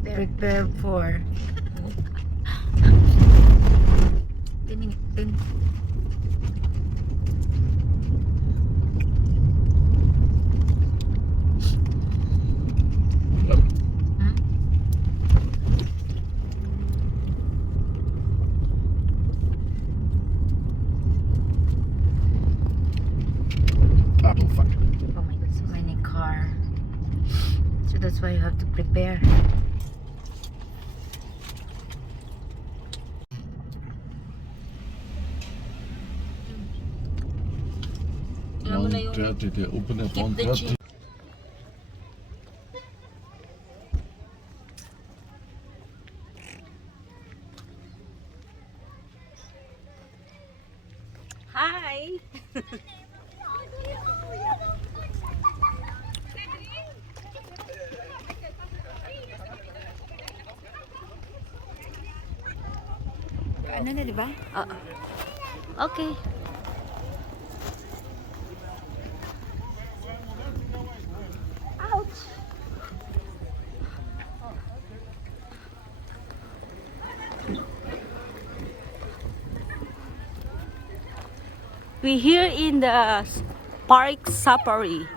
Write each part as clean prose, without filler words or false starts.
prepare for. Tining. Oh fuck. Oh my god, so many car. So that's why you have to prepare. Dirty, they open their phone dirty. Hi! Ano na, di ba? Oo. Okay. Ouch! We here in the park safari.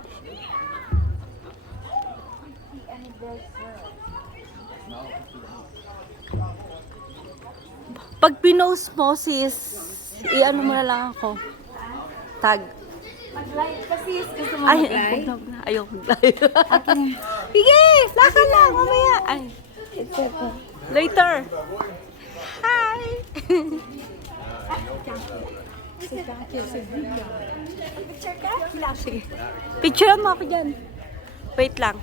Pag pinost mo sis, i-ano mo na lang ako. Tag. Mag-live kasi gusto mo Ay, mag-live? huwag na. Ayaw mag-live. Sige, lakad lang. Mamaya. Ay. Later. Hi. Picture ka? Sige. Picture mo ako dyan. Wait lang.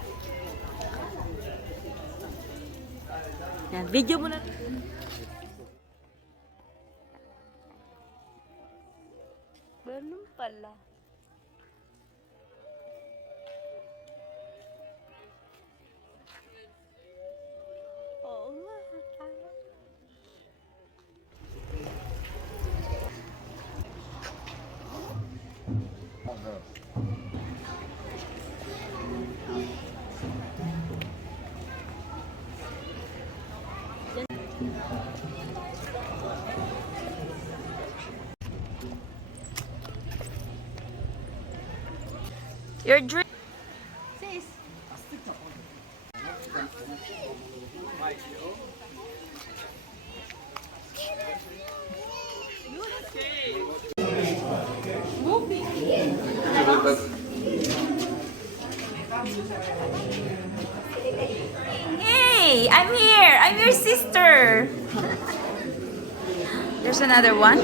Yan, video mo na. Ganun pala. Oo nga. Your drink. Sis. Hey, I'm here. I'm your sister. There's another one.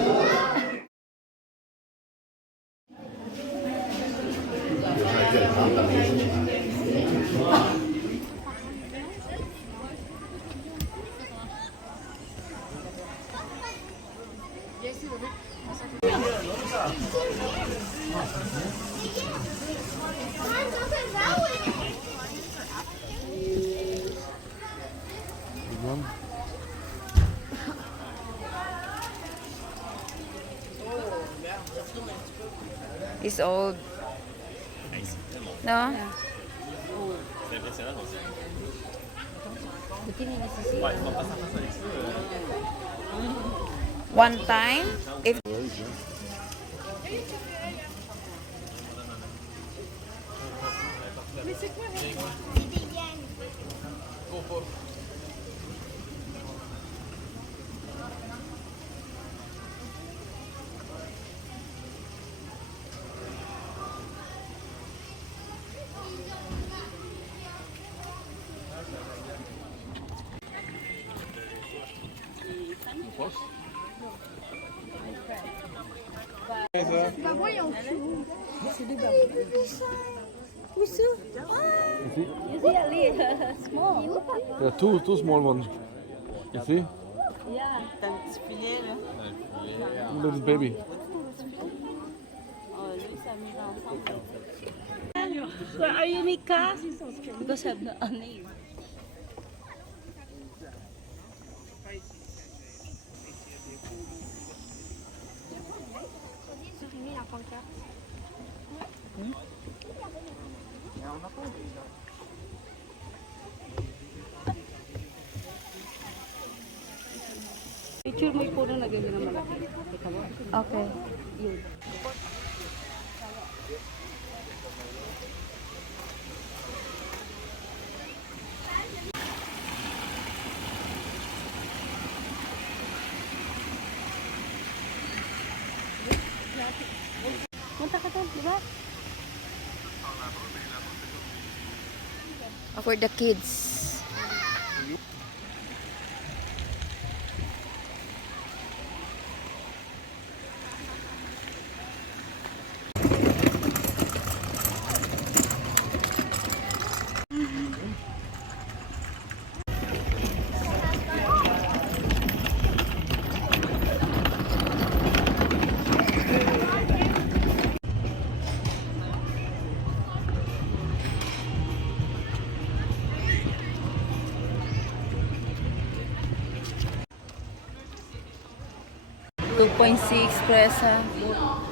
It's old. No? One time, if You see a little small. There are two small ones. You see? Yeah. Little baby. where are you, Mika? Because I have no name. yung may puno na ganyan na malaki. Ika mo? Okay. Yun. Punta ka doon, di ba? For the kids. $2.6 presa.